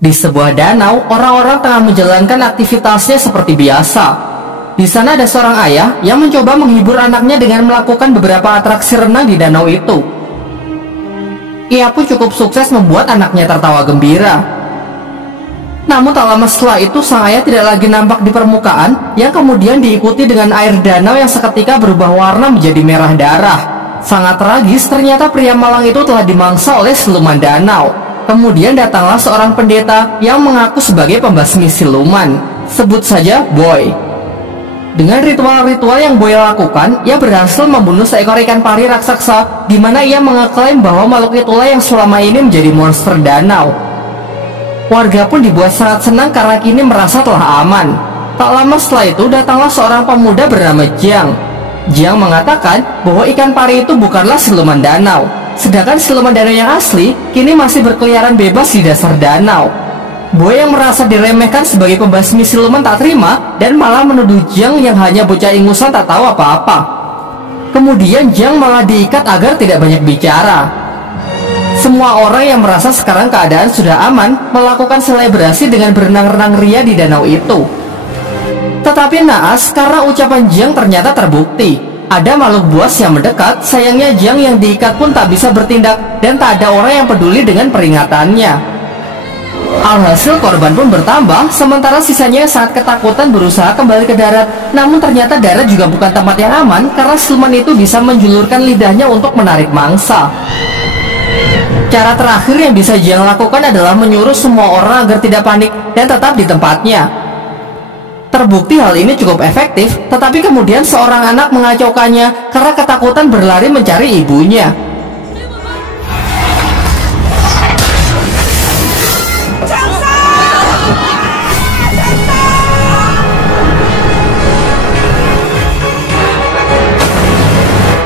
Di sebuah danau, orang-orang tengah menjalankan aktivitasnya seperti biasa. Di sana ada seorang ayah yang mencoba menghibur anaknya dengan melakukan beberapa atraksi renang di danau itu. Ia pun cukup sukses membuat anaknya tertawa gembira. Namun tak lama setelah itu, sang ayah tidak lagi nampak di permukaan, yang kemudian diikuti dengan air danau yang seketika berubah warna menjadi merah darah. Sangat tragis, ternyata pria malang itu telah dimangsa oleh siluman danau. Kemudian datanglah seorang pendeta yang mengaku sebagai pembasmi siluman. Sebut saja Boy. Dengan ritual-ritual yang Boy lakukan, ia berhasil membunuh seekor ikan pari raksasa, di mana ia mengeklaim bahwa makhluk itulah yang selama ini menjadi monster danau. Warga pun dibuat sangat senang karena kini merasa telah aman. Tak lama setelah itu datanglah seorang pemuda bernama Jiang. Jiang mengatakan bahwa ikan pari itu bukanlah siluman danau, sedangkan siluman danau yang asli kini masih berkeliaran bebas di dasar danau. Boy yang merasa diremehkan sebagai pembasmi siluman tak terima dan malah menuduh Jiang yang hanya bocah ingusan tak tahu apa-apa. Kemudian Jiang malah diikat agar tidak banyak bicara. Semua orang yang merasa sekarang keadaan sudah aman melakukan selebrasi dengan berenang-renang ria di danau itu. Tetapi naas, karena ucapan Jiang ternyata terbukti. Ada makhluk buas yang mendekat, sayangnya Jiang yang diikat pun tak bisa bertindak dan tak ada orang yang peduli dengan peringatannya. Alhasil korban pun bertambah, sementara sisanya yang sangat ketakutan berusaha kembali ke darat. Namun ternyata darat juga bukan tempat yang aman karena siluman itu bisa menjulurkan lidahnya untuk menarik mangsa. Cara terakhir yang bisa Jiang lakukan adalah menyuruh semua orang agar tidak panik dan tetap di tempatnya. Terbukti hal ini cukup efektif, tetapi kemudian seorang anak mengacaukannya karena ketakutan berlari mencari ibunya.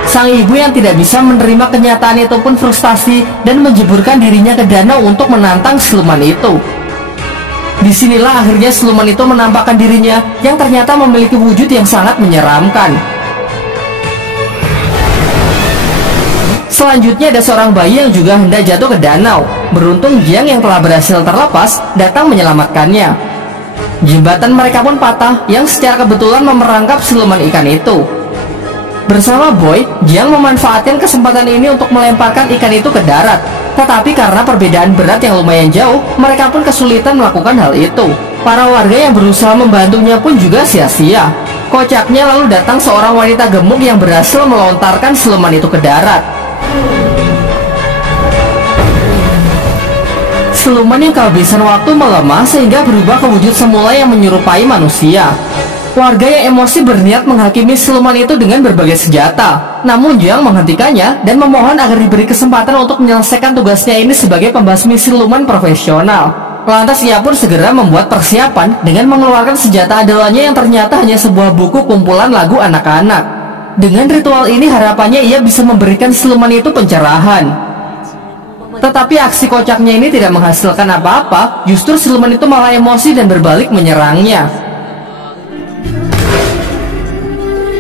Sang ibu yang tidak bisa menerima kenyataan itu pun frustasi dan menjeburkan dirinya ke danau untuk menantang siluman itu. Disinilah akhirnya siluman itu menampakkan dirinya yang ternyata memiliki wujud yang sangat menyeramkan. Selanjutnya ada seorang bayi yang juga hendak jatuh ke danau. Beruntung Jiang yang telah berhasil terlepas datang menyelamatkannya. Jembatan mereka pun patah yang secara kebetulan memerangkap siluman ikan itu. Bersama Boy, Jiang memanfaatkan kesempatan ini untuk melemparkan ikan itu ke darat. Tetapi karena perbedaan berat yang lumayan jauh, mereka pun kesulitan melakukan hal itu. Para warga yang berusaha membantunya pun juga sia-sia. Kocaknya lalu datang seorang wanita gemuk yang berhasil melontarkan siluman itu ke darat. Siluman yang kehabisan waktu melemah sehingga berubah ke wujud semula yang menyerupai manusia. Warga yang emosi berniat menghakimi siluman itu dengan berbagai senjata. Namun Jiang menghentikannya dan memohon agar diberi kesempatan untuk menyelesaikan tugasnya ini sebagai pembasmi siluman profesional. Lantas ia pun segera membuat persiapan dengan mengeluarkan senjata andalannya yang ternyata hanya sebuah buku kumpulan lagu anak-anak. Dengan ritual ini harapannya ia bisa memberikan siluman itu pencerahan. Tetapi aksi kocaknya ini tidak menghasilkan apa-apa, justru siluman itu malah emosi dan berbalik menyerangnya.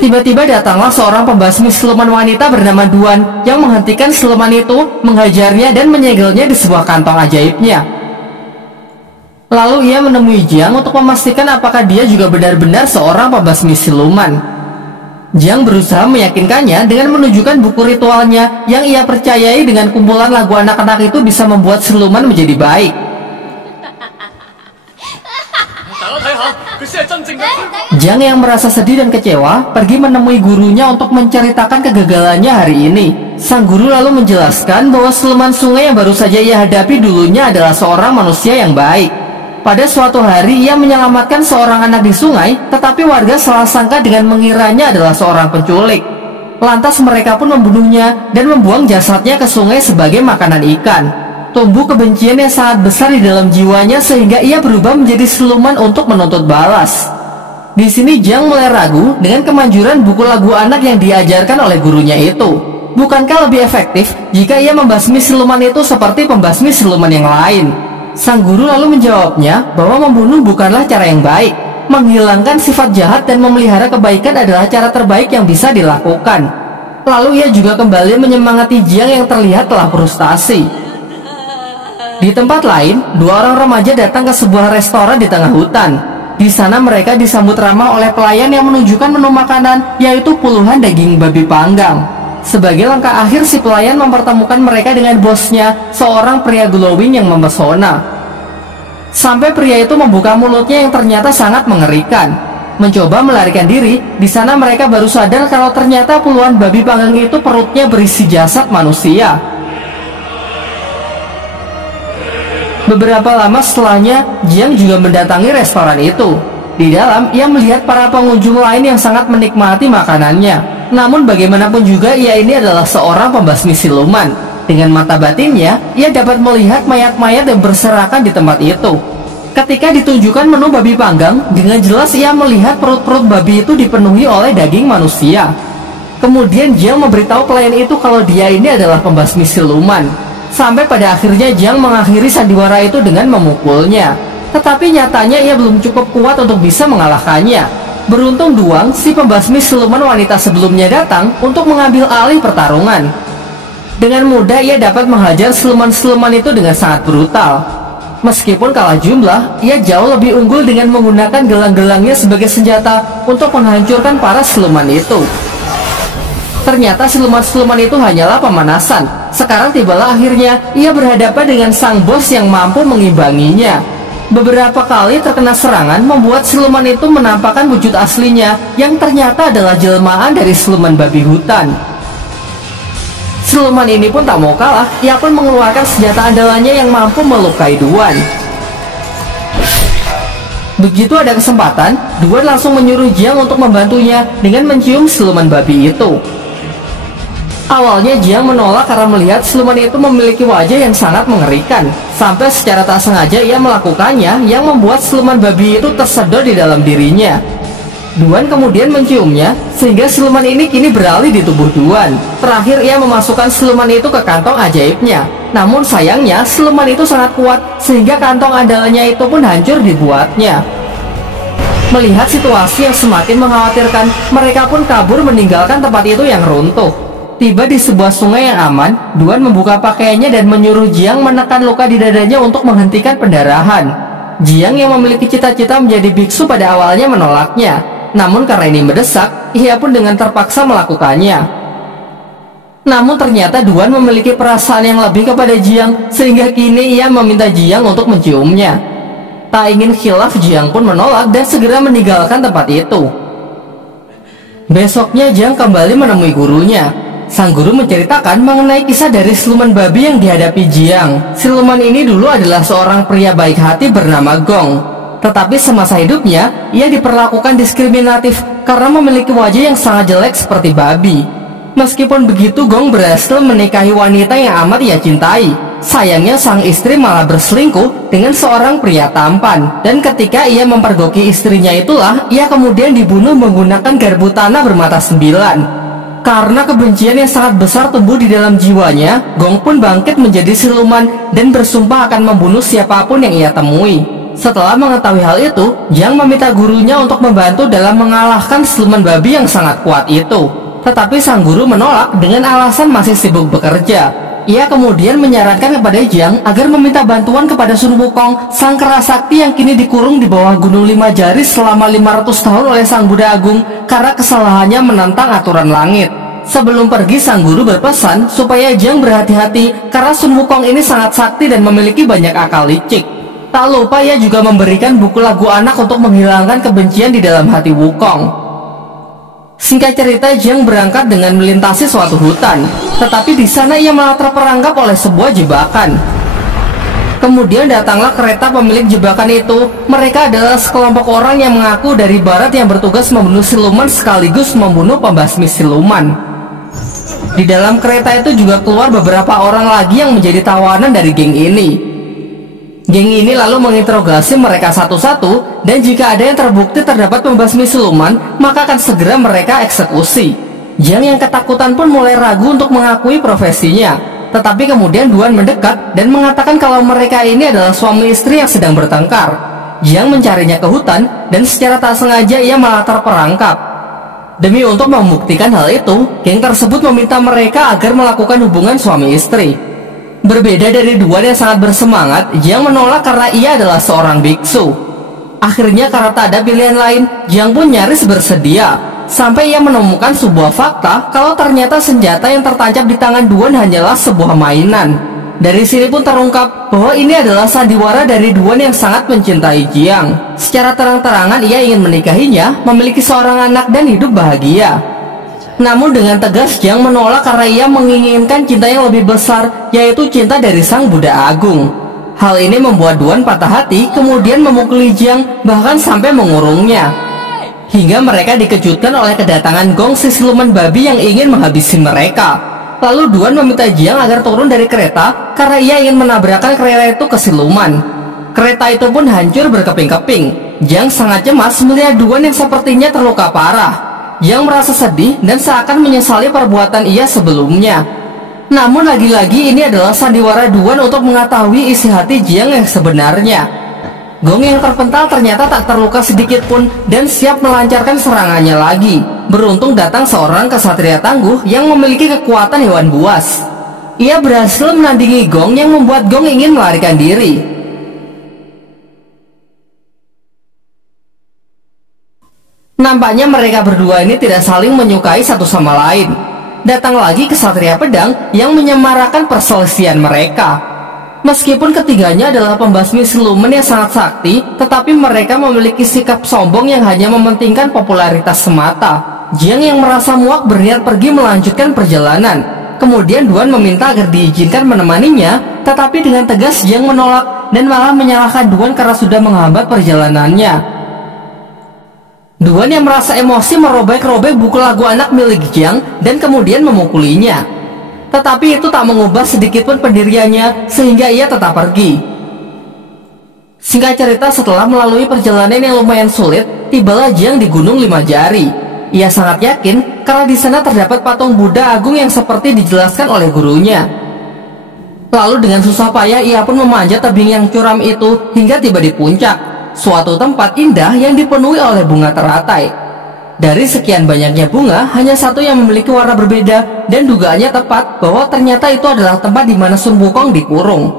Tiba-tiba datanglah seorang pembasmi siluman wanita bernama Duan yang menghentikan siluman itu, menghajarnya dan menyegelnya di sebuah kantong ajaibnya. Lalu ia menemui Jiang untuk memastikan apakah dia juga benar-benar seorang pembasmi siluman. Jiang berusaha meyakinkannya dengan menunjukkan buku ritualnya yang ia percayai dengan kumpulan lagu anak-anak itu bisa membuat siluman menjadi baik. Jiang yang merasa sedih dan kecewa pergi menemui gurunya untuk menceritakan kegagalannya hari ini. Sang guru lalu menjelaskan bahwa siluman sungai yang baru saja ia hadapi dulunya adalah seorang manusia yang baik. Pada suatu hari ia menyelamatkan seorang anak di sungai, tetapi warga salah sangka dengan mengiranya adalah seorang penculik. Lantas mereka pun membunuhnya dan membuang jasadnya ke sungai sebagai makanan ikan. Tumbuh kebencian yang sangat besar di dalam jiwanya sehingga ia berubah menjadi siluman untuk menuntut balas. Di sini Jiang mulai ragu dengan kemanjuran buku lagu anak yang diajarkan oleh gurunya itu. Bukankah lebih efektif jika ia membasmi siluman itu seperti pembasmi siluman yang lain? Sang guru lalu menjawabnya bahwa membunuh bukanlah cara yang baik. Menghilangkan sifat jahat dan memelihara kebaikan adalah cara terbaik yang bisa dilakukan. Lalu ia juga kembali menyemangati Jiang yang terlihat telah frustasi. Di tempat lain, dua orang remaja datang ke sebuah restoran di tengah hutan. Di sana mereka disambut ramah oleh pelayan yang menunjukkan menu makanan, yaitu puluhan daging babi panggang. Sebagai langkah akhir, si pelayan mempertemukan mereka dengan bosnya, seorang pria glowing yang memesona. Sampai pria itu membuka mulutnya yang ternyata sangat mengerikan. Mencoba melarikan diri, di sana mereka baru sadar kalau ternyata puluhan babi panggang itu perutnya berisi jasad manusia. Beberapa lama setelahnya, Jiang juga mendatangi restoran itu. Di dalam, ia melihat para pengunjung lain yang sangat menikmati makanannya. Namun bagaimanapun juga, ia ini adalah seorang pembasmi siluman. Dengan mata batinnya, ia dapat melihat mayat-mayat yang berserakan di tempat itu. Ketika ditunjukkan menu babi panggang, dengan jelas ia melihat perut-perut babi itu dipenuhi oleh daging manusia. Kemudian Jiang memberitahu pelayan itu kalau dia ini adalah pembasmi siluman. Sampai pada akhirnya Jiang mengakhiri sandiwara itu dengan memukulnya. Tetapi nyatanya ia belum cukup kuat untuk bisa mengalahkannya. Beruntung Duang, si pembasmi siluman wanita sebelumnya datang untuk mengambil alih pertarungan. Dengan mudah ia dapat menghajar siluman-siluman itu dengan sangat brutal. Meskipun kalah jumlah, ia jauh lebih unggul dengan menggunakan gelang-gelangnya sebagai senjata untuk menghancurkan para siluman itu. Ternyata siluman-siluman itu hanyalah pemanasan. Sekarang tibalah akhirnya ia berhadapan dengan sang bos yang mampu mengimbanginya. Beberapa kali terkena serangan membuat siluman itu menampakkan wujud aslinya, yang ternyata adalah jelmaan dari siluman babi hutan. Siluman ini pun tak mau kalah, ia pun mengeluarkan senjata andalannya yang mampu melukai Duan. Begitu ada kesempatan, Duan langsung menyuruh Jiang untuk membantunya dengan mencium siluman babi itu. Awalnya Jiang menolak karena melihat siluman itu memiliki wajah yang sangat mengerikan. Sampai secara tak sengaja ia melakukannya, yang membuat siluman babi itu tersedot di dalam dirinya. Duan kemudian menciumnya, sehingga siluman ini kini beralih di tubuh Duan. Terakhir ia memasukkan siluman itu ke kantong ajaibnya. Namun sayangnya siluman itu sangat kuat, sehingga kantong andalannya itu pun hancur dibuatnya. Melihat situasi yang semakin mengkhawatirkan, mereka pun kabur meninggalkan tempat itu yang runtuh. Tiba di sebuah sungai yang aman, Duan membuka pakaiannya dan menyuruh Jiang menekan luka di dadanya untuk menghentikan pendarahan. Jiang yang memiliki cita-cita menjadi biksu pada awalnya menolaknya. Namun karena ini mendesak, ia pun dengan terpaksa melakukannya. Namun ternyata Duan memiliki perasaan yang lebih kepada Jiang, sehingga kini ia meminta Jiang untuk menciumnya. Tak ingin khilaf, Jiang pun menolak dan segera meninggalkan tempat itu. Besoknya Jiang kembali menemui gurunya. Sang guru menceritakan mengenai kisah dari siluman babi yang dihadapi Jiang. Siluman ini dulu adalah seorang pria baik hati bernama Gong. Tetapi semasa hidupnya, ia diperlakukan diskriminatif karena memiliki wajah yang sangat jelek seperti babi. Meskipun begitu, Gong berhasil menikahi wanita yang amat ia cintai. Sayangnya sang istri malah berselingkuh dengan seorang pria tampan. Dan ketika ia mempergoki istrinya itulah, ia kemudian dibunuh menggunakan garpu tanah bermata 9. Karena kebencian yang sangat besar tumbuh di dalam jiwanya, Gong pun bangkit menjadi siluman dan bersumpah akan membunuh siapapun yang ia temui. Setelah mengetahui hal itu, Jiang meminta gurunya untuk membantu dalam mengalahkan siluman babi yang sangat kuat itu. Tetapi sang guru menolak dengan alasan masih sibuk bekerja. Ia kemudian menyarankan kepada Jiang agar meminta bantuan kepada Sun Wukong, sang kera sakti yang kini dikurung di bawah Gunung Lima Jari selama 500 tahun oleh sang Buddha Agung karena kesalahannya menentang aturan langit. Sebelum pergi, sang guru berpesan supaya Jiang berhati-hati karena Sun Wukong ini sangat sakti dan memiliki banyak akal licik. Tak lupa ia juga memberikan buku lagu anak untuk menghilangkan kebencian di dalam hati Wukong. Singkat cerita, Jiang berangkat dengan melintasi suatu hutan, tetapi di sana ia malah terperangkap oleh sebuah jebakan. Kemudian datanglah kereta pemilik jebakan itu. Mereka adalah sekelompok orang yang mengaku dari barat yang bertugas membunuh siluman sekaligus membunuh pembasmi siluman. Di dalam kereta itu juga keluar beberapa orang lagi yang menjadi tawanan dari geng ini. Geng ini lalu menginterogasi mereka satu-satu, dan jika ada yang terbukti terdapat pembasmi siluman, maka akan segera mereka eksekusi. Jiang yang ketakutan pun mulai ragu untuk mengakui profesinya. Tetapi kemudian Duan mendekat dan mengatakan kalau mereka ini adalah suami istri yang sedang bertengkar. Jiang mencarinya ke hutan, dan secara tak sengaja ia malah terperangkap. Demi untuk membuktikan hal itu, geng tersebut meminta mereka agar melakukan hubungan suami istri. Berbeda dari Duan yang sangat bersemangat, Jiang menolak karena ia adalah seorang biksu. Akhirnya karena tak ada pilihan lain, Jiang pun nyaris bersedia, sampai ia menemukan sebuah fakta kalau ternyata senjata yang tertancap di tangan Duan hanyalah sebuah mainan. Dari sini pun terungkap bahwa ini adalah sandiwara dari Duan yang sangat mencintai Jiang. Secara terang-terangan ia ingin menikahinya, memiliki seorang anak dan hidup bahagia. Namun dengan tegas Jiang menolak karena ia menginginkan cinta yang lebih besar, yaitu cinta dari Sang Buddha Agung. Hal ini membuat Duan patah hati, kemudian memukuli Jiang, bahkan sampai mengurungnya. Hingga mereka dikejutkan oleh kedatangan Gong, si siluman babi yang ingin menghabisi mereka. Lalu Duan meminta Jiang agar turun dari kereta karena ia ingin menabrakkan kereta itu ke siluman. Kereta itu pun hancur berkeping-keping. Jiang sangat cemas melihat Duan yang sepertinya terluka parah. Jiang merasa sedih dan seakan menyesali perbuatan ia sebelumnya. Namun lagi-lagi ini adalah sandiwara Duan untuk mengetahui isi hati Jiang yang sebenarnya. Gong yang terpental ternyata tak terluka sedikit pun dan siap melancarkan serangannya lagi. Beruntung datang seorang kesatria tangguh yang memiliki kekuatan hewan buas. Ia berhasil menandingi Gong yang membuat Gong ingin melarikan diri. Nampaknya mereka berdua ini tidak saling menyukai satu sama lain. Datang lagi kesatria pedang yang menyemarakan perselisihan mereka. Meskipun ketiganya adalah pembasmi siluman yang sangat sakti, tetapi mereka memiliki sikap sombong yang hanya mementingkan popularitas semata. Jiang yang merasa muak berniat pergi melanjutkan perjalanan. Kemudian Duan meminta agar diizinkan menemaninya, tetapi dengan tegas Jiang menolak dan malah menyalahkan Duan karena sudah menghambat perjalanannya. Duan yang merasa emosi merobek-robek buku lagu anak milik Jiang dan kemudian memukulinya. Tetapi itu tak mengubah sedikitpun pendiriannya sehingga ia tetap pergi. Singkat cerita, setelah melalui perjalanan yang lumayan sulit, tibalah Jiang di Gunung Lima Jari. Ia sangat yakin karena di sana terdapat patung Buddha Agung yang seperti dijelaskan oleh gurunya. Lalu dengan susah payah ia pun memanjat tebing yang curam itu hingga tiba di puncak. Suatu tempat indah yang dipenuhi oleh bunga teratai. Dari sekian banyaknya bunga, hanya satu yang memiliki warna berbeda dan dugaannya tepat bahwa ternyata itu adalah tempat di mana Sun Wukong dikurung.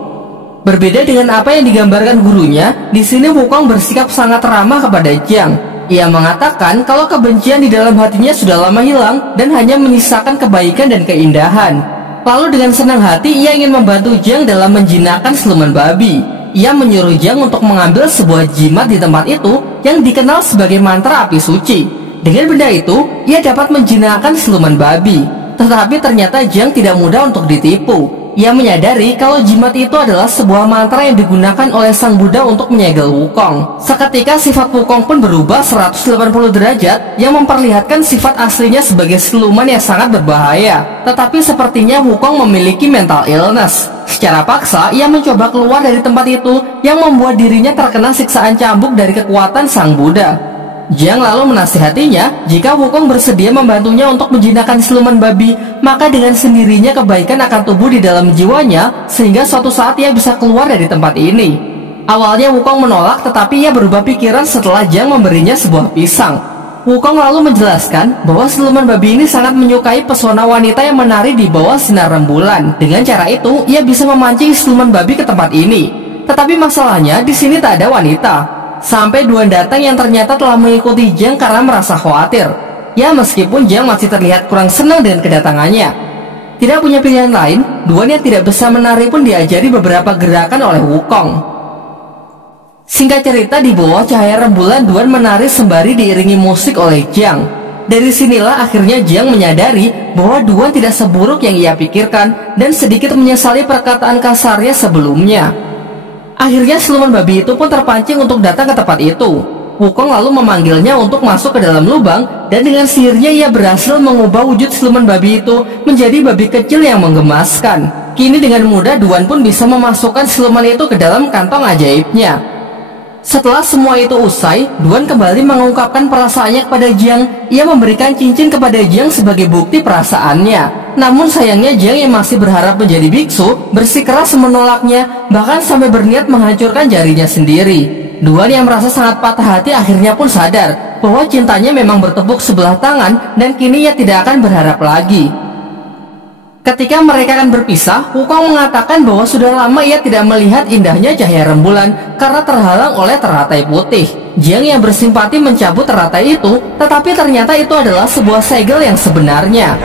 Berbeda dengan apa yang digambarkan gurunya, di sini Wukong bersikap sangat ramah kepada Jiang. Ia mengatakan kalau kebencian di dalam hatinya sudah lama hilang dan hanya menyisakan kebaikan dan keindahan. Lalu dengan senang hati ia ingin membantu Jiang dalam menjinakkan siluman babi. Ia menyuruh Jiang untuk mengambil sebuah jimat di tempat itu yang dikenal sebagai mantra api suci. Dengan benda itu, ia dapat menjinakkan siluman babi. Tetapi ternyata Jiang tidak mudah untuk ditipu. Ia menyadari kalau jimat itu adalah sebuah mantra yang digunakan oleh Sang Buddha untuk menyegel Wukong. Seketika sifat Wukong pun berubah 180 derajat yang memperlihatkan sifat aslinya sebagai siluman yang sangat berbahaya. Tetapi sepertinya Wukong memiliki mental illness. Secara paksa, ia mencoba keluar dari tempat itu yang membuat dirinya terkena siksaan cambuk dari kekuatan Sang Buddha. Jiang lalu menasihatinya, jika Wukong bersedia membantunya untuk menjinakkan siluman babi, maka dengan sendirinya kebaikan akan tumbuh di dalam jiwanya, sehingga suatu saat ia bisa keluar dari tempat ini. Awalnya Wukong menolak, tetapi ia berubah pikiran setelah Jiang memberinya sebuah pisang. Wukong lalu menjelaskan bahwa siluman babi ini sangat menyukai pesona wanita yang menari di bawah sinar rembulan. Dengan cara itu, ia bisa memancing siluman babi ke tempat ini. Tetapi masalahnya, di sini tak ada wanita. Sampai Duan datang yang ternyata telah mengikuti Jiang karena merasa khawatir. Ya, meskipun Jiang masih terlihat kurang senang dengan kedatangannya. Tidak punya pilihan lain, Duan yang tidak bisa menari pun diajari beberapa gerakan oleh Wukong. Singkat cerita, di bawah cahaya rembulan Duan menari sembari diiringi musik oleh Jiang. Dari sinilah akhirnya Jiang menyadari bahwa Duan tidak seburuk yang ia pikirkan dan sedikit menyesali perkataan kasarnya sebelumnya. Akhirnya siluman babi itu pun terpancing untuk datang ke tempat itu. Wukong lalu memanggilnya untuk masuk ke dalam lubang dan dengan sihirnya ia berhasil mengubah wujud siluman babi itu menjadi babi kecil yang menggemaskan. Kini dengan mudah Duan pun bisa memasukkan siluman itu ke dalam kantong ajaibnya. Setelah semua itu usai, Duan kembali mengungkapkan perasaannya kepada Jiang. Ia memberikan cincin kepada Jiang sebagai bukti perasaannya. Namun sayangnya Jiang yang masih berharap menjadi biksu bersikeras menolaknya, bahkan sampai berniat menghancurkan jarinya sendiri. Duan yang merasa sangat patah hati akhirnya pun sadar bahwa cintanya memang bertepuk sebelah tangan dan kini ia tidak akan berharap lagi. Ketika mereka akan berpisah, Wukong mengatakan bahwa sudah lama ia tidak melihat indahnya cahaya rembulan karena terhalang oleh teratai putih. Jiang yang bersimpati mencabut teratai itu, tetapi ternyata itu adalah sebuah segel yang sebenarnya.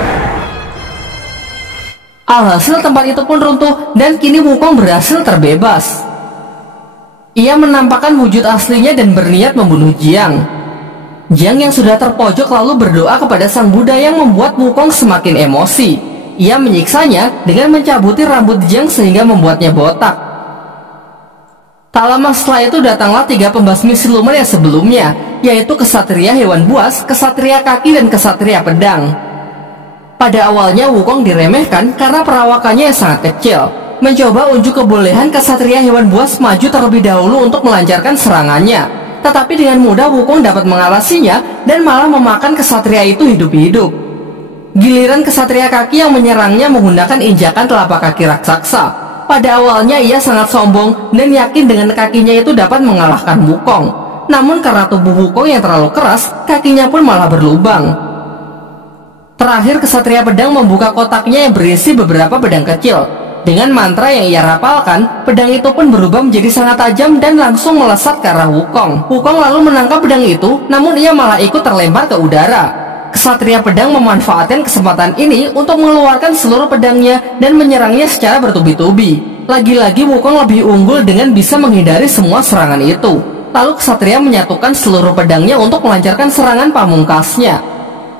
Alhasil tempat itu pun runtuh dan kini Wukong berhasil terbebas. Ia menampakkan wujud aslinya dan berniat membunuh Jiang. Jiang yang sudah terpojok lalu berdoa kepada sang Buddha yang membuat Wukong semakin emosi. Ia menyiksanya dengan mencabuti rambut Jiang sehingga membuatnya botak. Tak lama setelah itu datanglah 3 pembasmi siluman yang sebelumnya, yaitu kesatria hewan buas, kesatria kaki, dan kesatria pedang. Pada awalnya Wukong diremehkan karena perawakannya yang sangat kecil. Mencoba unjuk kebolehan kesatria hewan buas maju terlebih dahulu untuk melancarkan serangannya. Tetapi dengan mudah Wukong dapat mengatasinya dan malah memakan kesatria itu hidup-hidup. Giliran kesatria kaki yang menyerangnya menggunakan injakan telapak kaki raksasa. Pada awalnya ia sangat sombong dan yakin dengan kakinya itu dapat mengalahkan Wukong. Namun karena tubuh Wukong yang terlalu keras, kakinya pun malah berlubang. Terakhir kesatria pedang membuka kotaknya yang berisi beberapa pedang kecil. Dengan mantra yang ia rapalkan, pedang itu pun berubah menjadi sangat tajam dan langsung melesat ke arah Wukong. Wukong lalu menangkap pedang itu, namun ia malah ikut terlempar ke udara. Kesatria pedang memanfaatkan kesempatan ini untuk mengeluarkan seluruh pedangnya dan menyerangnya secara bertubi-tubi. Lagi-lagi Wukong lebih unggul dengan bisa menghindari semua serangan itu. Lalu kesatria menyatukan seluruh pedangnya untuk melancarkan serangan pamungkasnya.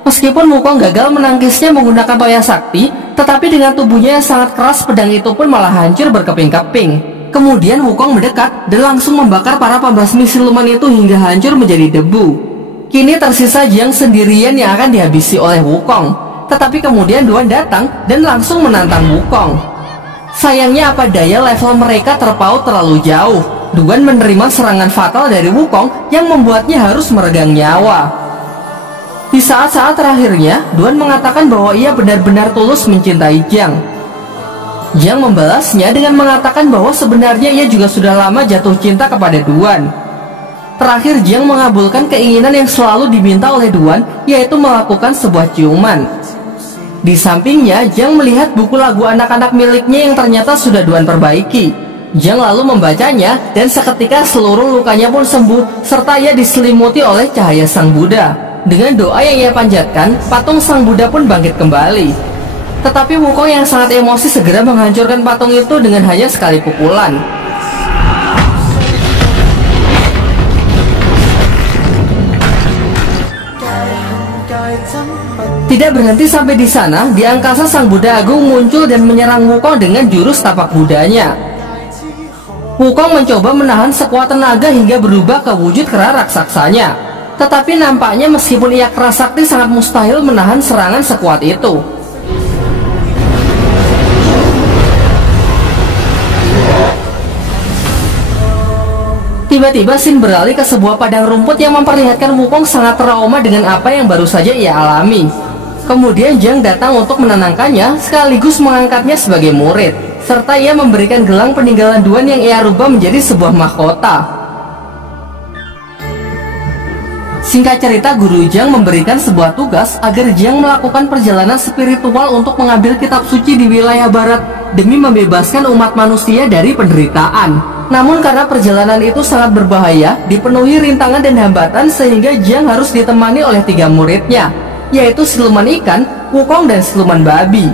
Meskipun Wukong gagal menangkisnya menggunakan toya sakti, tetapi dengan tubuhnya yang sangat keras pedang itu pun malah hancur berkeping-keping. Kemudian Wukong mendekat dan langsung membakar para pembasmi siluman itu hingga hancur menjadi debu. Kini tersisa Jiang sendirian yang akan dihabisi oleh Wukong. Tetapi kemudian Duan datang dan langsung menantang Wukong. Sayangnya apa daya level mereka terpaut terlalu jauh. Duan menerima serangan fatal dari Wukong yang membuatnya harus meregang nyawa. Di saat-saat terakhirnya, Duan mengatakan bahwa ia benar-benar tulus mencintai Jiang. Jiang membalasnya dengan mengatakan bahwa sebenarnya ia juga sudah lama jatuh cinta kepada Duan. Terakhir Jiang mengabulkan keinginan yang selalu diminta oleh Duan, yaitu melakukan sebuah ciuman. Di sampingnya, Jiang melihat buku lagu anak-anak miliknya yang ternyata sudah Duan perbaiki. Jiang lalu membacanya dan seketika seluruh lukanya pun sembuh, serta ia diselimuti oleh cahaya Sang Buddha. Dengan doa yang ia panjatkan, patung Sang Buddha pun bangkit kembali. Tetapi Wukong yang sangat emosi segera menghancurkan patung itu dengan hanya sekali pukulan. Tidak berhenti sampai di sana, di angkasa Sang Buddha Agung muncul dan menyerang Wukong dengan jurus tapak Budanya. Wukong mencoba menahan sekuat tenaga hingga berubah ke wujud kera raksasanya. Tetapi nampaknya meskipun ia keras sakti sangat mustahil menahan serangan sekuat itu. Tiba-tiba Sin beralih ke sebuah padang rumput yang memperlihatkan Wukong sangat trauma dengan apa yang baru saja ia alami. Kemudian Jiang datang untuk menenangkannya sekaligus mengangkatnya sebagai murid, serta ia memberikan gelang peninggalan Duan yang ia rubah menjadi sebuah mahkota. Singkat cerita, Guru Jiang memberikan sebuah tugas agar Jiang melakukan perjalanan spiritual untuk mengambil kitab suci di wilayah barat demi membebaskan umat manusia dari penderitaan. Namun karena perjalanan itu sangat berbahaya, dipenuhi rintangan dan hambatan, sehingga Jiang harus ditemani oleh 3 muridnya, yaitu siluman ikan, Wukong, dan siluman babi.